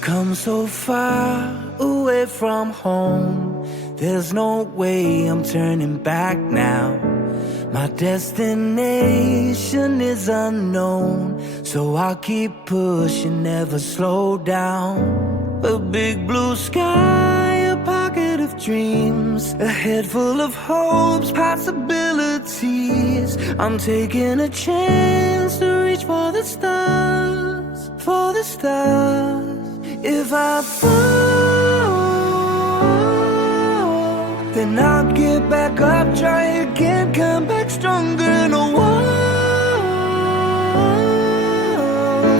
I've come so far away from home. There's no way I'm turning back now. My destination is unknown, so I'll keep pushing, never slow down. A big blue sky, a pocket of dreams, a head full of hopes, possibilities. I'm taking a chance to reach for the stars, for the stars. If I fall, then I'll get back up, try again, come back stronger. No walls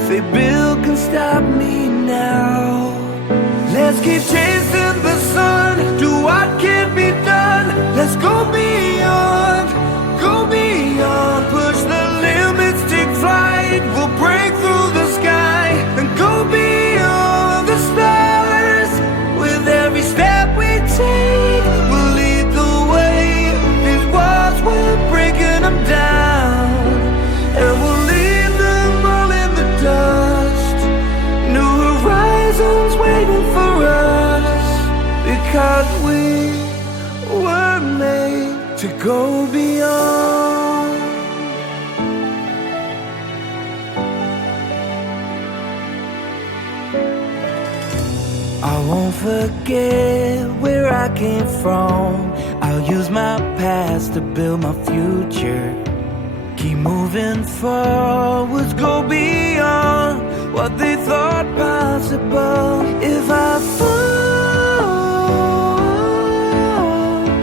they build can stop me now. Let's keep chasing the sun, do what can be done. Let's go beyond, push the limits, take flight. We'll break through the sky and go beyond the stars. With every step we take, we'll lead the way. These walls, we're breaking them down, and we'll leave them all in the dust. New horizons waiting for us, because we were made to go beyond. I won't forget where I came from. I'll use my past to build my future. Keep moving forwards, go beyond what they thought possible. If I fall,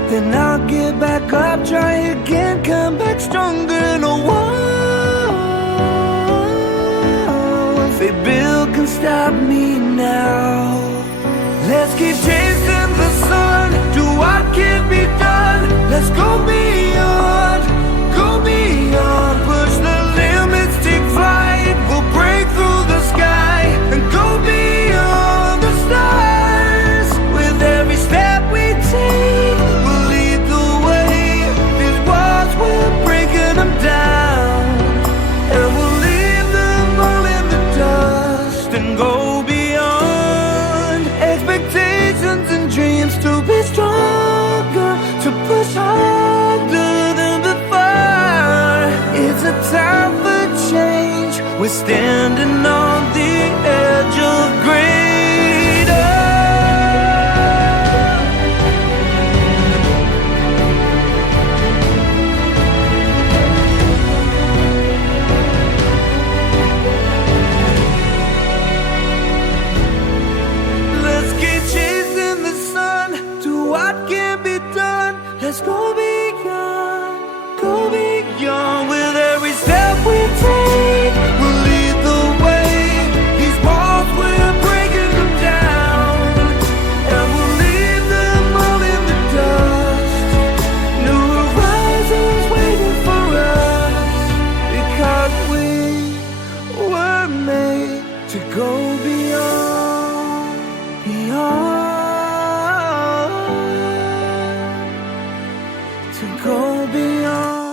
then I'll get back up, try again, come back stronger. No walls they build can stop me now. Let's keep chasing the sun, do what can be done. Let's go beyond, push the limits, take flight. We'll break through the sky and go beyond the stars. With every step we take, we'll lead the way. These walls, we're breaking them down, and we'll leave them all in the dust and go beyond. Expectations and dreams to be stronger, to push harder than before. It's a time for change, we're standing on the edge of greater. Let's keep chasing the sun, do what can be done. Let's go beyond, with every step we take. We'll lead the way. These walls, we're breaking them down, and we'll leave them all in the dust. New horizons waiting for us, because we were made to go beyond, to go beyond.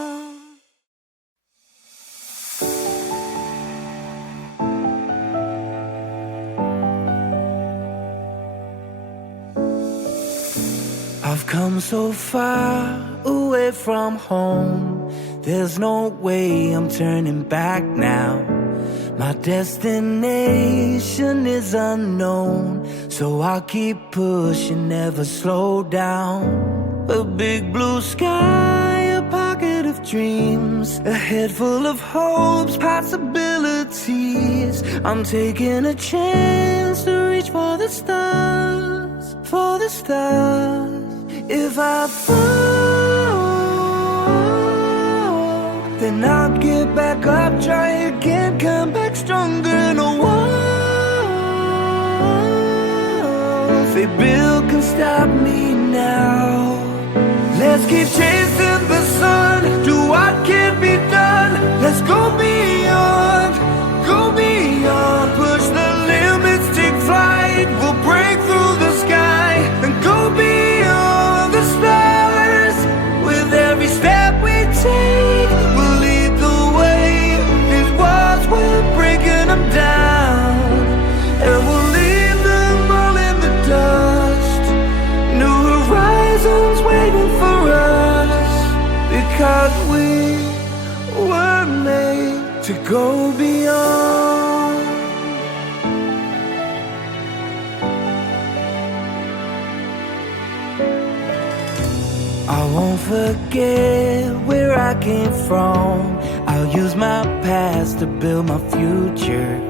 I've come so far away from home. There's no way I'm turning back now. My destination is unknown, so I'll keep pushing, never slow down. A big blue sky, a pocket of dreams, a head full of hopes, possibilities. I'm taking a chance to reach for the stars, for the stars. If I fall, then I'll get back up, try again, come back stronger. No walls they build can stop me now. Let's keep chasing the sun, do what can be done. Let's go beyond, push the limits, take flight. We'll break through the sky and go beyond the stars. With every step we take, we'll lead the way. These walls, we're breaking them down, and we'll leave because we were made to go beyond. I won't forget where I came from. I'll use my past to build my future.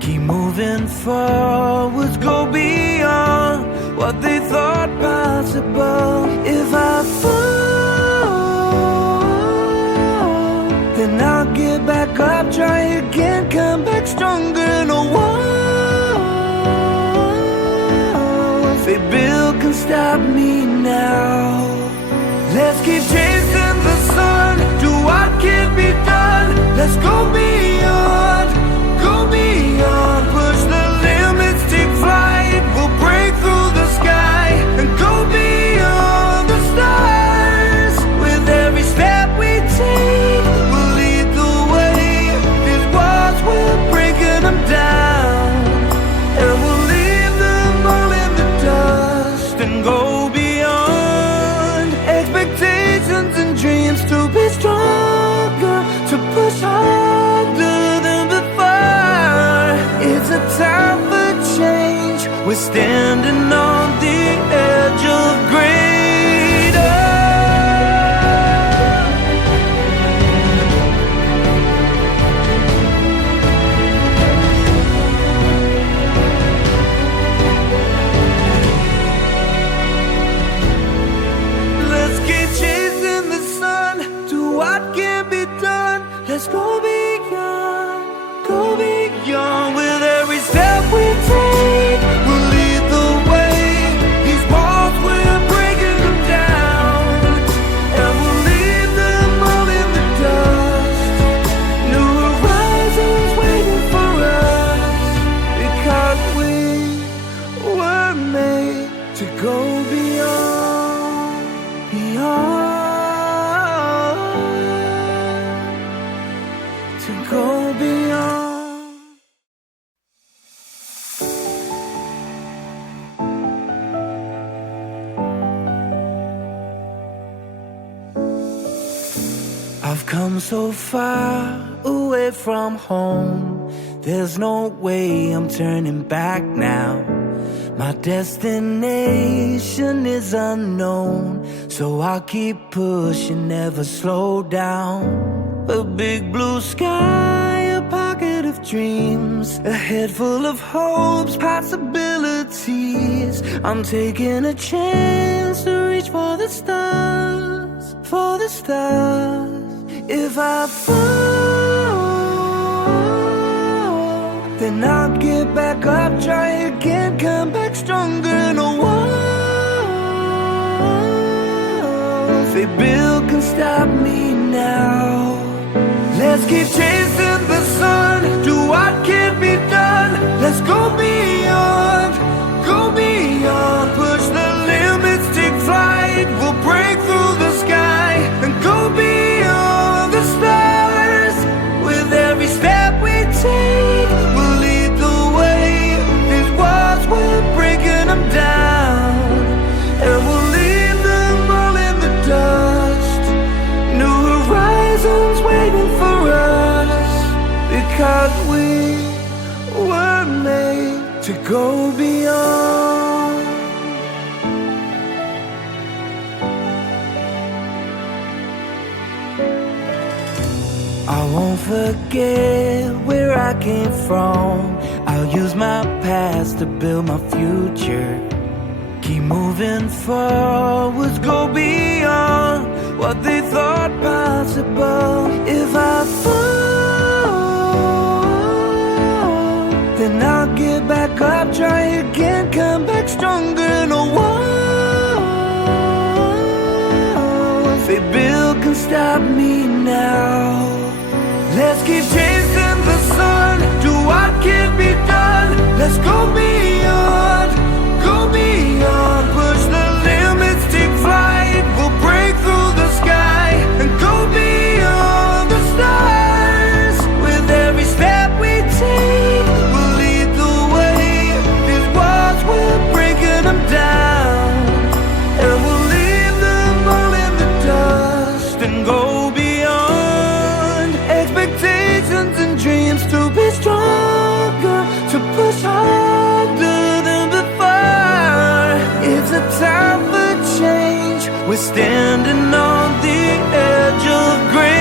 Keep moving forwards, go beyond what they thought possible. If I fall, then I'll get back up, try again, come back stronger. No walls they build can stop me now. Let's keep chasing the sun, do what can be done. Let's go beyond, go beyond. Push the limits, take flight. We'll break through the sky and go beyond the stars. With every step we take, we'll lead the way. These walls, we're breaking them down, and we'll leave them all in the dust and go beyond. Expectations and dreams to be stronger, to push harder than before. It's a time for change. We're standing on the edge of greater. Let's keep chasing the sun, do what can be done. Let's go beyond, go beyond. With every step we take, we'll lead the way. These walls, we're breaking them down, and we'll leave them all in the dust. New horizons waiting for us, because we were made to go beyond, beyond, to go beyond. I've come so far away from home. There's no way I'm turning back now. My destination is unknown, so I'll keep pushing, never slow down. A big blue sky, a pocket of dreams, a head full of hopes, possibilities. I'm taking a chance to reach for the stars, for the stars. If I fall, then I'll get back up, try again, come back stronger. No walls they build can stop me now. Let's keep chasing the sun, do what can be done. Let's go beyond, go beyond. Push the limits, take flight. We'll break through the sky and go beyond the stars. With every step we take, we'll lead the way. These walls, we're breaking them down, and we'll leave them all in the dust. New horizons waiting for us, because we were made to go beyond. I won't forget where I came from. I'll use my past to build my future. Keep moving forwards, go beyond what they thought possible. If I fall, then I'll get back up, try again, come back stronger. No walls they build can stop me now. Let's keep chasing the sun, do what can be done. Let's go beyond, go beyond. Push the limits, take flight. We'll break through the sky and go beyond the stars. With every step we take, we'll lead the way. These walls, we're breaking them down, and we'll leave them all in the dust and go beyond. Expectations and dreams to be stronger, to push harder than before. It's a time for change. We're standing on the edge of greater.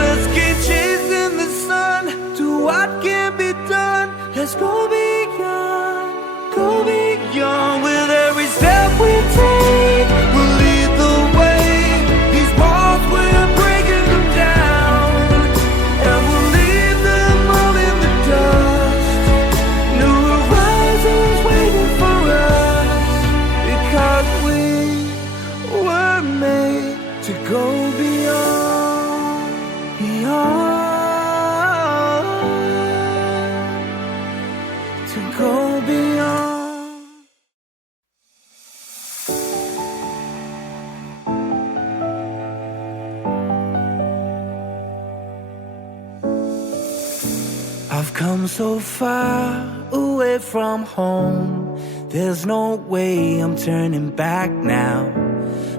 Let's keep chasing the sun to what can be done. Let's go beyond, go beyond. With every step we take, we'll lead the way. These walls, we're breaking them down, and we'll leave them all in the dust. New horizons waiting for us, because we were made to go beyond, beyond, to go beyond. I've come so far away from home. There's no way I'm turning back now.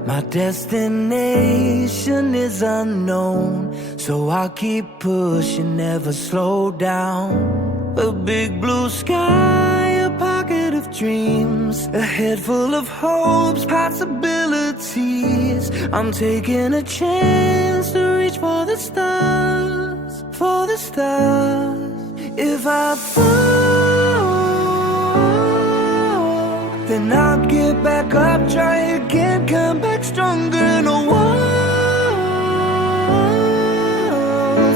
My destination is unknown, so I'll keep pushing, never slow down. A big blue sky, a pocket of dreams, a head full of hopes, possibilities. I'm taking a chance to reach for the stars, for the stars. If I fall, then I'll get back up, try again, come back stronger. No walls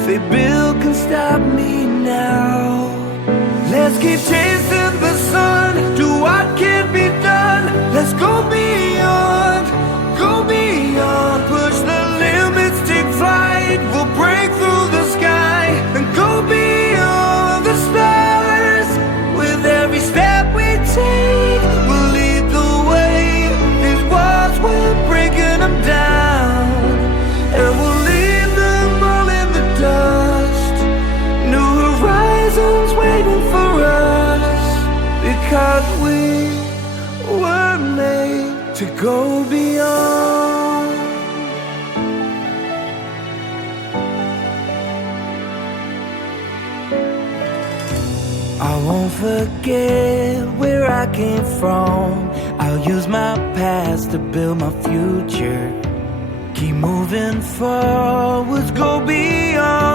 they build can stop me now. Let's keep chasing the sun, do what can be done. Let's go beyond, go beyond. Push the limits, take flight. We'll break through the sky and go beyond the stars. With every step we take, we'll lead the way. These walls, we're breaking them down, and we'll leave them all in the dust. New horizons waiting for us, because we were made to go beyond. I won't forget where I came from. I'll use my past to build my future. Keep moving forwards, go beyond.